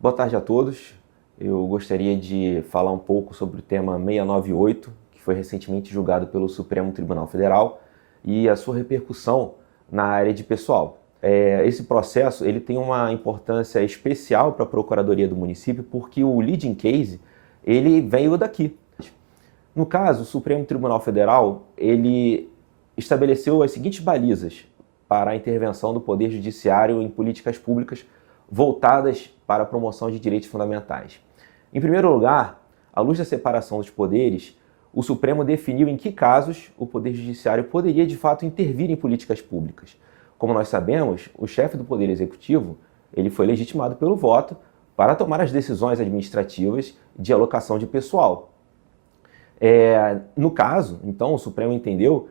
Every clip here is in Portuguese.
Boa tarde a todos. Eu gostaria de falar um pouco sobre o tema 698, que foi recentemente julgado pelo Supremo Tribunal Federal, e a sua repercussão na área de pessoal. Esse processo ele tem uma importância especial para a Procuradoria do município, porque o leading case ele veio daqui. No caso, o Supremo Tribunal Federal ele estabeleceu as seguintes balizas para a intervenção do Poder Judiciário em políticas públicas voltadas para a promoção de direitos fundamentais. Em primeiro lugar, à luz da separação dos poderes, o Supremo definiu em que casos o Poder Judiciário poderia de fato intervir em políticas públicas. Como nós sabemos, o chefe do Poder Executivo ele foi legitimado pelo voto para tomar as decisões administrativas de alocação de pessoal. No caso, então, o Supremo entendeu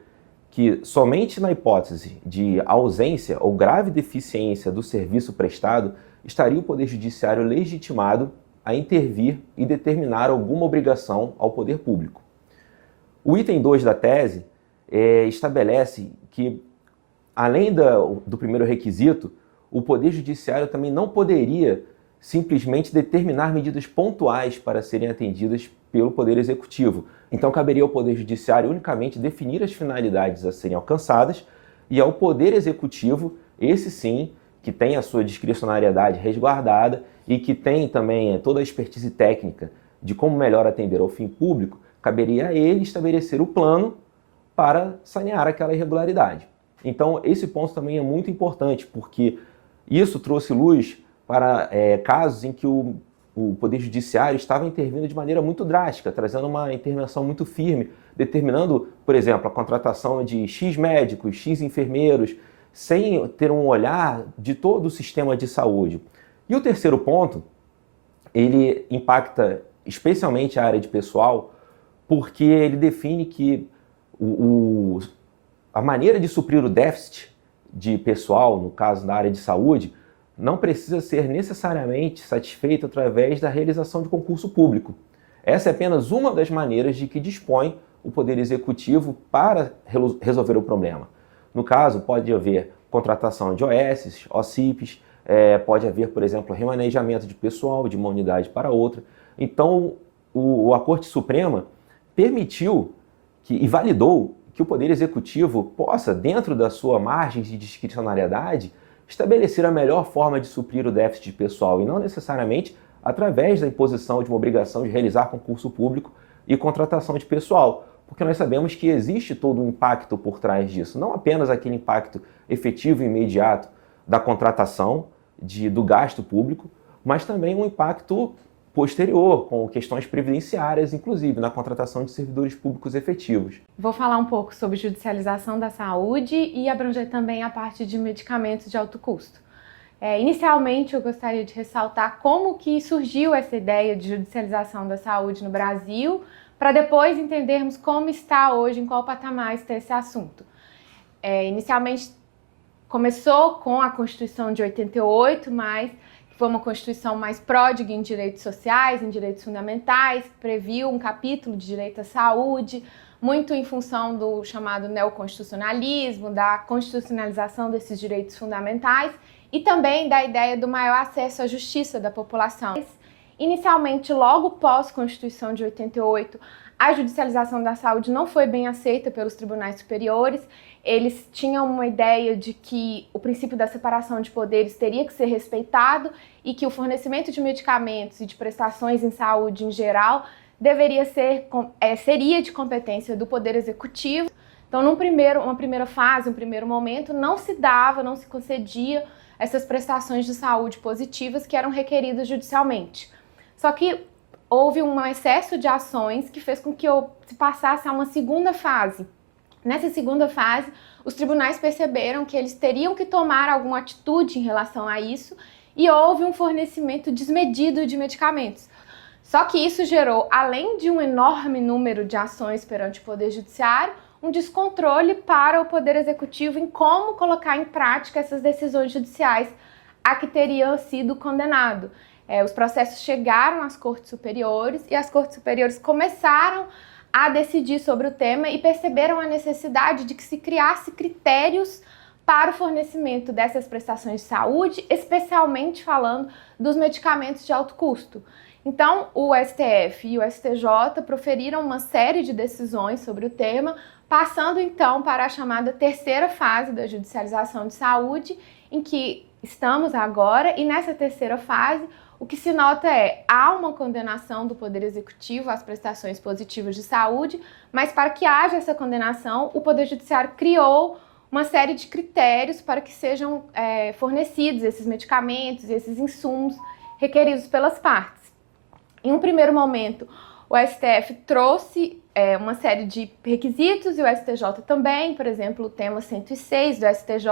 que somente na hipótese de ausência ou grave deficiência do serviço prestado estaria o Poder Judiciário legitimado a intervir e determinar alguma obrigação ao poder público. O item 2 da tese estabelece que, além do primeiro requisito, o Poder Judiciário também não poderia simplesmente determinar medidas pontuais para serem atendidas pelo Poder Executivo. Então, caberia ao Poder Judiciário unicamente definir as finalidades a serem alcançadas e ao Poder Executivo, esse sim, que tem a sua discricionariedade resguardada e que tem também toda a expertise técnica de como melhor atender ao fim público, caberia a ele estabelecer o plano para sanear aquela irregularidade. Então, esse ponto também é muito importante, porque isso trouxe luz para casos em que o Poder Judiciário estava intervindo de maneira muito drástica, trazendo uma intervenção muito firme, determinando, por exemplo, a contratação de X médicos, X enfermeiros, sem ter um olhar de todo o sistema de saúde. E o terceiro ponto, ele impacta especialmente a área de pessoal, porque ele define que a maneira de suprir o déficit de pessoal, no caso da área de saúde, não precisa ser necessariamente satisfeito através da realização de concurso público. Essa é apenas uma das maneiras de que dispõe o Poder Executivo para resolver o problema. No caso, pode haver contratação de OS, OCIPs, pode haver, por exemplo, remanejamento de pessoal de uma unidade para outra. Então, a Corte Suprema permitiu e validou que o Poder Executivo possa, dentro da sua margem de discricionariedade, estabelecer a melhor forma de suprir o déficit pessoal e não necessariamente através da imposição de uma obrigação de realizar concurso público e contratação de pessoal, porque nós sabemos que existe todo um impacto por trás disso, não apenas aquele impacto efetivo e imediato da contratação, do gasto público, mas também um impacto posterior, com questões previdenciárias, inclusive, na contratação de servidores públicos efetivos. Vou falar um pouco sobre judicialização da saúde e abranger também a parte de medicamentos de alto custo. Inicialmente, eu gostaria de ressaltar como que surgiu essa ideia de judicialização da saúde no Brasil, para depois entendermos como está hoje, em qual patamar está esse assunto. Inicialmente, começou com a Constituição de 88, mas foi uma Constituição mais pródiga em direitos sociais, em direitos fundamentais, que previu um capítulo de direito à saúde, muito em função do chamado neoconstitucionalismo, da constitucionalização desses direitos fundamentais e também da ideia do maior acesso à justiça da população. Inicialmente, logo pós-Constituição de 88, a judicialização da saúde não foi bem aceita pelos tribunais superiores. Eles tinham uma ideia de que o princípio da separação de poderes teria que ser respeitado e que o fornecimento de medicamentos e de prestações em saúde em geral seria de competência do Poder Executivo. Então, uma primeira fase, um primeiro momento, não se concedia essas prestações de saúde positivas que eram requeridas judicialmente. Só que houve um excesso de ações que fez com que se passasse a uma segunda fase. Nessa segunda fase, os tribunais perceberam que eles teriam que tomar alguma atitude em relação a isso e houve um fornecimento desmedido de medicamentos. Só que isso gerou, além de um enorme número de ações perante o Poder Judiciário, um descontrole para o Poder Executivo em como colocar em prática essas decisões judiciais a que teria sido condenado. Os processos chegaram às Cortes Superiores e as Cortes Superiores começaram a decidir sobre o tema e perceberam a necessidade de que se criasse critérios para o fornecimento dessas prestações de saúde, especialmente falando dos medicamentos de alto custo. Então, o STF e o STJ proferiram uma série de decisões sobre o tema, passando então para a chamada terceira fase da judicialização de saúde, em que estamos agora, e nessa terceira fase, o que se nota há uma condenação do Poder Executivo às prestações positivas de saúde, mas para que haja essa condenação, o Poder Judiciário criou uma série de critérios para que sejam fornecidos esses medicamentos e esses insumos requeridos pelas partes. Em um primeiro momento, o STF trouxe uma série de requisitos e o STJ também, por exemplo, o tema 106 do STJ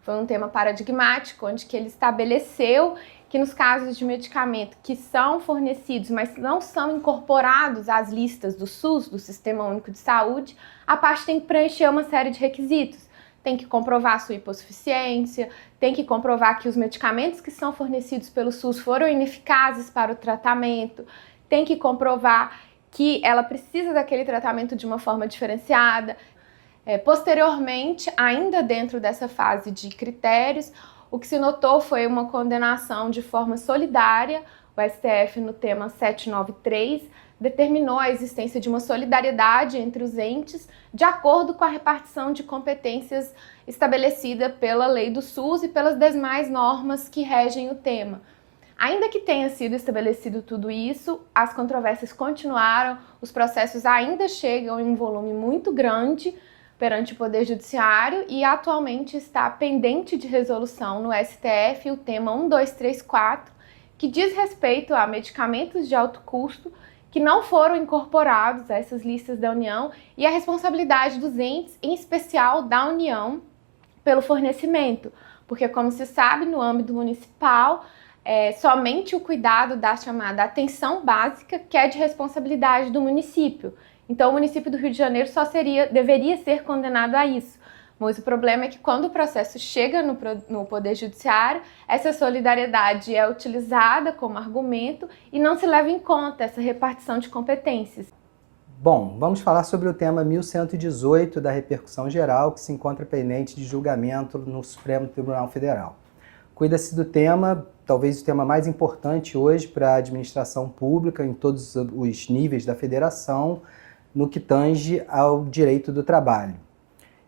foi um tema paradigmático, onde que ele estabeleceu que nos casos de medicamento que são fornecidos, mas não são incorporados às listas do SUS, do Sistema Único de Saúde, a parte tem que preencher uma série de requisitos. Tem que comprovar a sua hipossuficiência, tem que comprovar que os medicamentos que são fornecidos pelo SUS foram ineficazes para o tratamento, tem que comprovar que ela precisa daquele tratamento de uma forma diferenciada. Posteriormente, ainda dentro dessa fase de critérios, o que se notou foi uma condenação de forma solidária. O STF, no tema 793, determinou a existência de uma solidariedade entre os entes de acordo com a repartição de competências estabelecida pela lei do SUS e pelas demais normas que regem o tema. Ainda que tenha sido estabelecido tudo isso, as controvérsias continuaram, os processos ainda chegam em um volume muito grande perante o Poder Judiciário e atualmente está pendente de resolução no STF o tema 1234, que diz respeito a medicamentos de alto custo que não foram incorporados a essas listas da União e a responsabilidade dos entes, em especial da União, pelo fornecimento. Porque, como se sabe, no âmbito municipal, somente o cuidado da chamada atenção básica que é de responsabilidade do município. Então, o município do Rio de Janeiro deveria ser condenado a isso. Mas o problema é que quando o processo chega no Poder Judiciário, essa solidariedade é utilizada como argumento e não se leva em conta essa repartição de competências. Bom, vamos falar sobre o tema 1118 da repercussão geral, que se encontra pendente de julgamento no Supremo Tribunal Federal. Cuida-se do tema, talvez o tema mais importante hoje para a administração pública em todos os níveis da federação, no que tange ao direito do trabalho.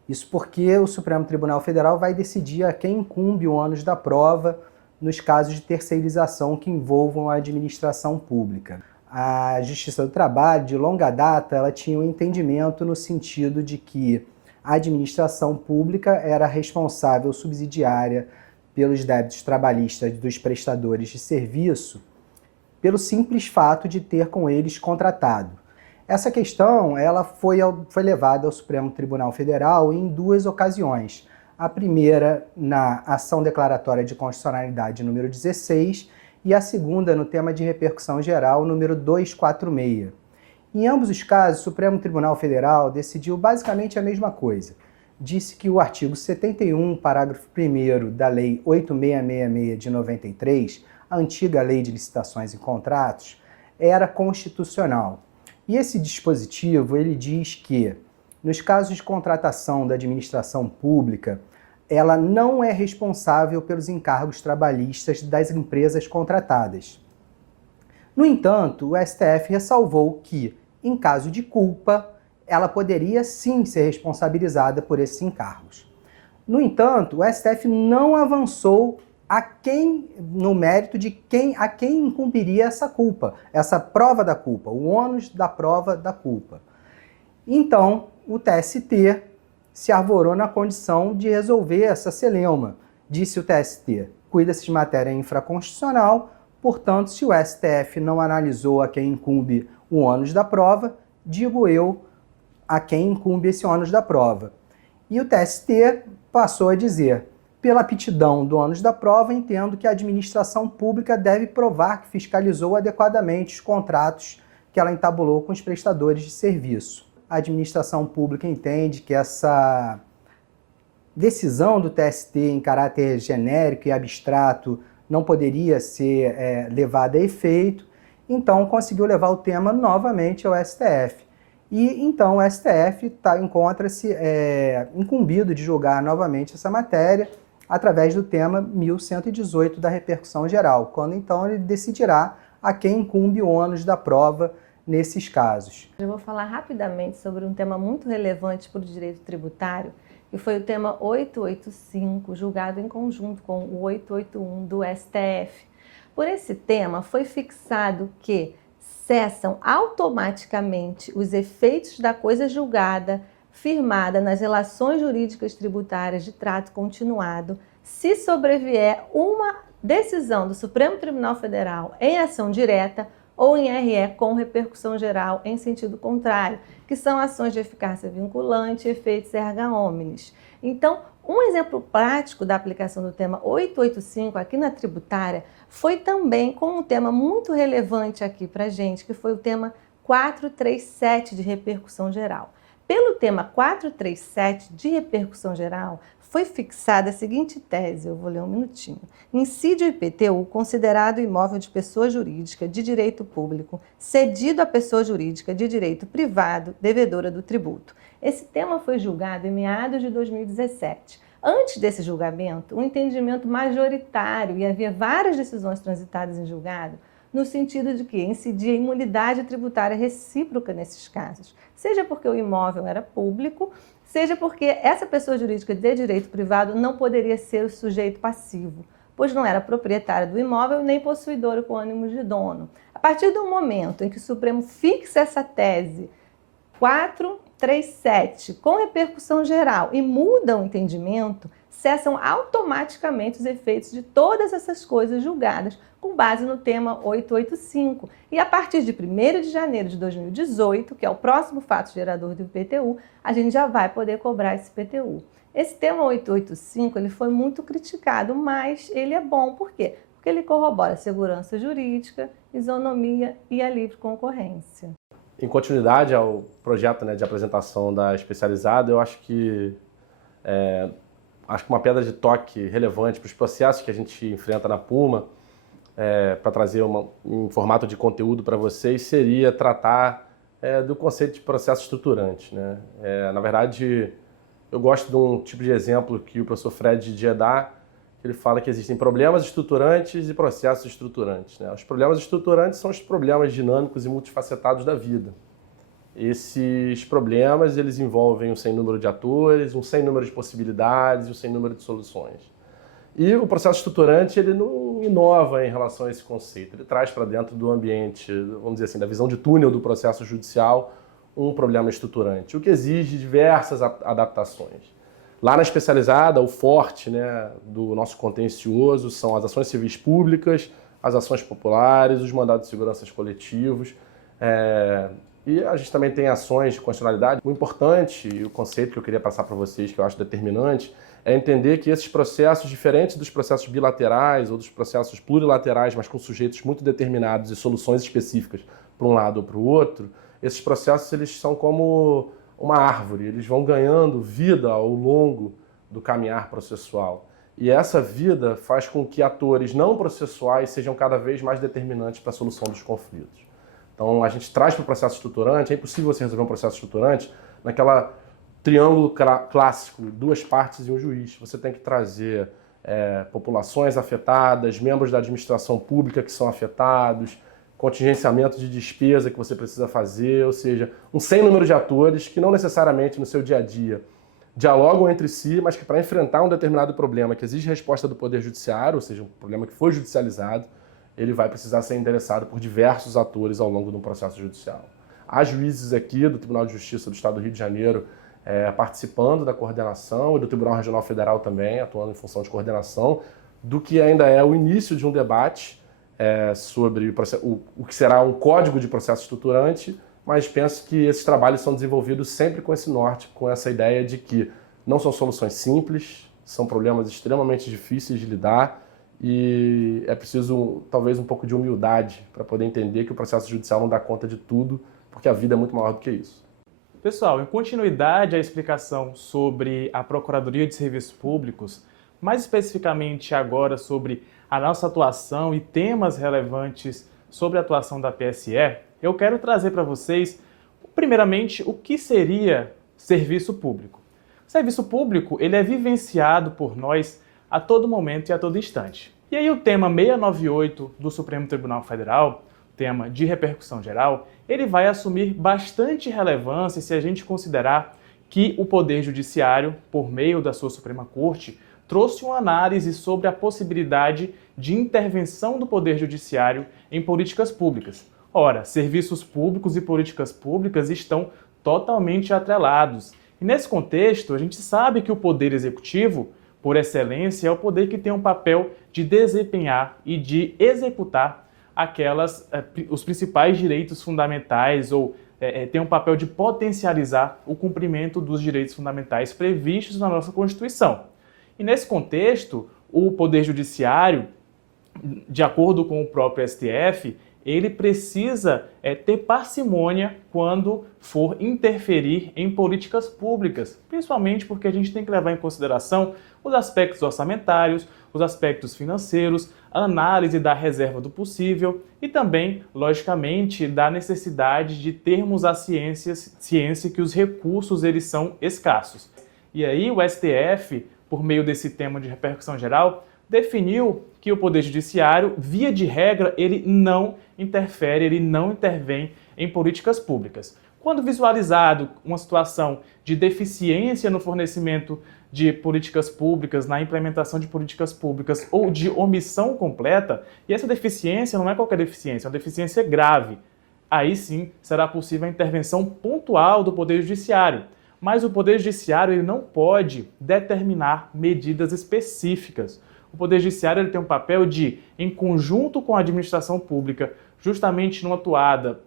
Isso porque o Supremo Tribunal Federal vai decidir a quem incumbe o ônus da prova nos casos de terceirização que envolvam a administração pública. A Justiça do Trabalho, de longa data, ela tinha um entendimento no sentido de que a administração pública era responsável subsidiária pelos débitos trabalhistas dos prestadores de serviço, pelo simples fato de ter com eles contratado. Essa questão ela foi levada ao Supremo Tribunal Federal em duas ocasiões. A primeira na ação declaratória de constitucionalidade número 16 e a segunda no tema de repercussão geral número 246. Em ambos os casos, o Supremo Tribunal Federal decidiu basicamente a mesma coisa. Disse que o artigo 71, parágrafo 1º da Lei 8666 de 93, a antiga Lei de Licitações e Contratos, era constitucional. E esse dispositivo, ele diz que, nos casos de contratação da administração pública, ela não é responsável pelos encargos trabalhistas das empresas contratadas. No entanto, o STF ressalvou que, em caso de culpa, ela poderia sim ser responsabilizada por esses encargos. No entanto, o STF não avançou no mérito de a quem incumbiria essa culpa, essa prova da culpa, o ônus da prova da culpa. Então, o TST se arvorou na condição de resolver essa celeuma. Disse o TST, cuida-se de matéria infraconstitucional, portanto, se o STF não analisou a quem incumbe o ônus da prova, digo eu a quem incumbe esse ônus da prova. E o TST passou a dizer: pela aptidão do ônus da prova, entendo que a administração pública deve provar que fiscalizou adequadamente os contratos que ela entabulou com os prestadores de serviço. A administração pública entende que essa decisão do TST em caráter genérico e abstrato não poderia ser levada a efeito, então conseguiu levar o tema novamente ao STF. E então o STF encontra-se incumbido de julgar novamente essa matéria através do tema 1118 da repercussão geral, quando então ele decidirá a quem incumbe o ônus da prova nesses casos. Eu vou falar rapidamente sobre um tema muito relevante para o direito tributário, que foi o tema 885, julgado em conjunto com o 881 do STF. Por esse tema, foi fixado que cessam automaticamente os efeitos da coisa julgada, firmada nas relações jurídicas tributárias de trato continuado, se sobrevier uma decisão do Supremo Tribunal Federal em ação direta ou em RE com repercussão geral em sentido contrário, que são ações de eficácia vinculante e efeitos erga omnes. Então, um exemplo prático da aplicação do tema 885 aqui na tributária foi também com um tema muito relevante aqui para a gente, que foi o tema 437 de repercussão geral. Pelo tema 437 de repercussão geral, foi fixada a seguinte tese, eu vou ler um minutinho. Incide o IPTU considerado imóvel de pessoa jurídica de direito público, cedido à pessoa jurídica de direito privado, devedora do tributo. Esse tema foi julgado em meados de 2017. Antes desse julgamento, um entendimento majoritário, e havia várias decisões transitadas em julgado, no sentido de que incidia imunidade tributária recíproca nesses casos, seja porque o imóvel era público, seja porque essa pessoa jurídica de direito privado não poderia ser o sujeito passivo, pois não era proprietária do imóvel nem possuidora com ânimo de dono. A partir do momento em que o Supremo fixa essa tese 437 com repercussão geral e muda o entendimento, cessam automaticamente os efeitos de todas essas coisas julgadas com base no tema 885. E a partir de 1º de janeiro de 2018, que é o próximo fato gerador do IPTU, a gente já vai poder cobrar esse IPTU. Esse tema 885 ele foi muito criticado, mas ele é bom. Por quê? Porque ele corrobora segurança jurídica, isonomia e a livre concorrência. Em continuidade ao projeto, de apresentação da especializada, eu acho que uma pedra de toque relevante para os processos que a gente enfrenta na Puma, para trazer um formato de conteúdo para vocês, seria tratar do conceito de processo estruturante. Na verdade, eu gosto de um tipo de exemplo que o professor Fred Didier dá, que ele fala que existem problemas estruturantes e processos estruturantes. Os problemas estruturantes são os problemas dinâmicos e multifacetados da vida. Esses problemas eles envolvem um sem número de atores, um sem número de possibilidades e um sem número de soluções. E o processo estruturante ele não inova em relação a esse conceito. Ele traz para dentro do ambiente, vamos dizer assim, da visão de túnel do processo judicial, um problema estruturante, o que exige diversas adaptações. Lá na especializada, o forte do nosso contencioso são as ações civis públicas, as ações populares, os mandados de segurança coletivos. E a gente também tem ações de constitucionalidade. O importante e o conceito que eu queria passar para vocês, que eu acho determinante, é entender que esses processos, diferentes dos processos bilaterais ou dos processos plurilaterais, mas com sujeitos muito determinados e soluções específicas para um lado ou para o outro, esses processos eles são como uma árvore, eles vão ganhando vida ao longo do caminhar processual. E essa vida faz com que atores não processuais sejam cada vez mais determinantes para a solução dos conflitos. Então, a gente traz para o processo estruturante, é impossível você resolver um processo estruturante naquela triângulo clássico, 2 partes e um juiz. Você tem que trazer populações afetadas, membros da administração pública que são afetados, contingenciamento de despesa que você precisa fazer, ou seja, um sem número de atores que não necessariamente no seu dia a dia dialogam entre si, mas que para enfrentar um determinado problema que exige resposta do Poder Judiciário, ou seja, um problema que foi judicializado, ele vai precisar ser endereçado por diversos atores ao longo de um processo judicial. Há juízes aqui do Tribunal de Justiça do Estado do Rio de Janeiro participando da coordenação e do Tribunal Regional Federal também, atuando em função de coordenação, do que ainda é o início de um debate sobre o que será um código de processo estruturante, mas penso que esses trabalhos são desenvolvidos sempre com esse norte, com essa ideia de que não são soluções simples, são problemas extremamente difíceis de lidar e é preciso talvez um pouco de humildade para poder entender que o processo judicial não dá conta de tudo, porque a vida é muito maior do que isso. Pessoal, em continuidade à explicação sobre a Procuradoria de Serviços Públicos, mais especificamente agora sobre a nossa atuação e temas relevantes sobre a atuação da PSE, eu quero trazer para vocês Primeiramente, o que seria serviço público? O serviço público ele é vivenciado por nós a todo momento e a todo instante. E aí o tema 698 do Supremo Tribunal Federal, tema de repercussão geral, ele vai assumir bastante relevância se a gente considerar que o Poder Judiciário, por meio da sua Suprema Corte, trouxe uma análise sobre a possibilidade de intervenção do Poder Judiciário em políticas públicas. Ora, serviços públicos e políticas públicas estão totalmente atrelados. E nesse contexto, a gente sabe que o Poder Executivo, por excelência, é o poder que tem um papel de desempenhar e de executar os principais direitos fundamentais ou tem um papel de potencializar o cumprimento dos direitos fundamentais previstos na nossa Constituição. E nesse contexto, o Poder Judiciário, de acordo com o próprio STF, ele precisa ter parcimônia quando for interferir em políticas públicas, principalmente porque a gente tem que levar em consideração os aspectos orçamentários, os aspectos financeiros, a análise da reserva do possível e também, logicamente, da necessidade de termos a ciência que os recursos eles são escassos. E aí o STF, por meio desse tema de repercussão geral, definiu que o Poder Judiciário, via de regra, ele não interfere, ele não intervém em políticas públicas. Quando visualizado uma situação de deficiência no fornecimento de políticas públicas, na implementação de políticas públicas ou de omissão completa, e essa deficiência não é qualquer deficiência, é uma deficiência grave, aí sim será possível a intervenção pontual do Poder Judiciário. Mas o Poder Judiciário ele não pode determinar medidas específicas. O Poder Judiciário ele tem um papel de, em conjunto com a administração pública, justamente numa toada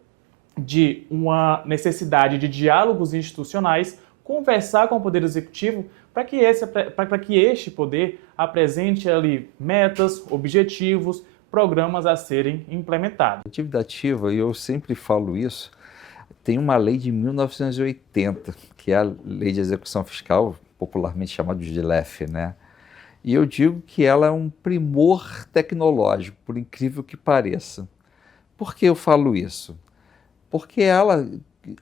de uma necessidade de diálogos institucionais, conversar com o Poder Executivo para que este poder apresente ali metas, objetivos, programas a serem implementados. A dívida ativa, e eu sempre falo isso, tem uma lei de 1980, que é a Lei de Execução Fiscal, popularmente chamada de LEF, né? E eu digo que ela é um primor tecnológico, por incrível que pareça. Por que eu falo isso? Porque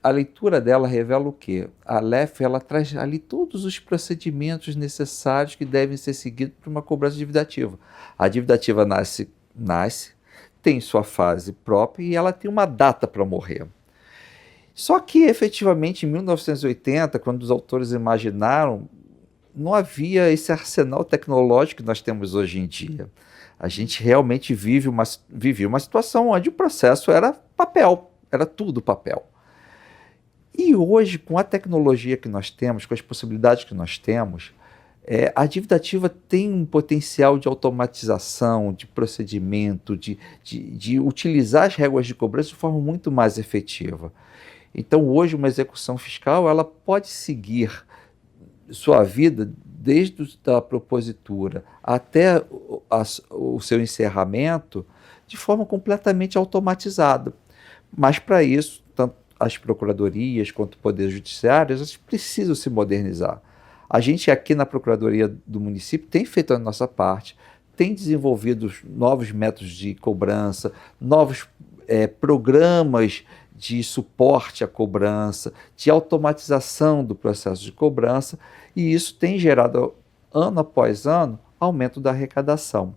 a leitura dela revela o quê? A LEF ela traz ali todos os procedimentos necessários que devem ser seguidos para uma cobrança de dívida ativa. A dívida ativa nasce, tem sua fase própria e ela tem uma data para morrer. Só que, efetivamente, em 1980, quando os autores imaginaram, não havia esse arsenal tecnológico que nós temos hoje em dia. A gente realmente vivia uma situação onde o processo era papel, era tudo papel. E hoje, com a tecnologia que nós temos, com as possibilidades que nós temos, a dívida ativa tem um potencial de automatização, de procedimento, de utilizar as regras de cobrança de forma muito mais efetiva. Então, hoje, uma execução fiscal ela pode seguir sua vida desde a propositura até o seu encerramento de forma completamente automatizada. Mas, para isso, tanto as procuradorias quanto o Poder Judiciário, elas precisam se modernizar. A gente aqui na Procuradoria do município tem feito a nossa parte, tem desenvolvido novos métodos de cobrança, novos programas de suporte à cobrança, de automatização do processo de cobrança, e isso tem gerado, ano após ano, aumento da arrecadação.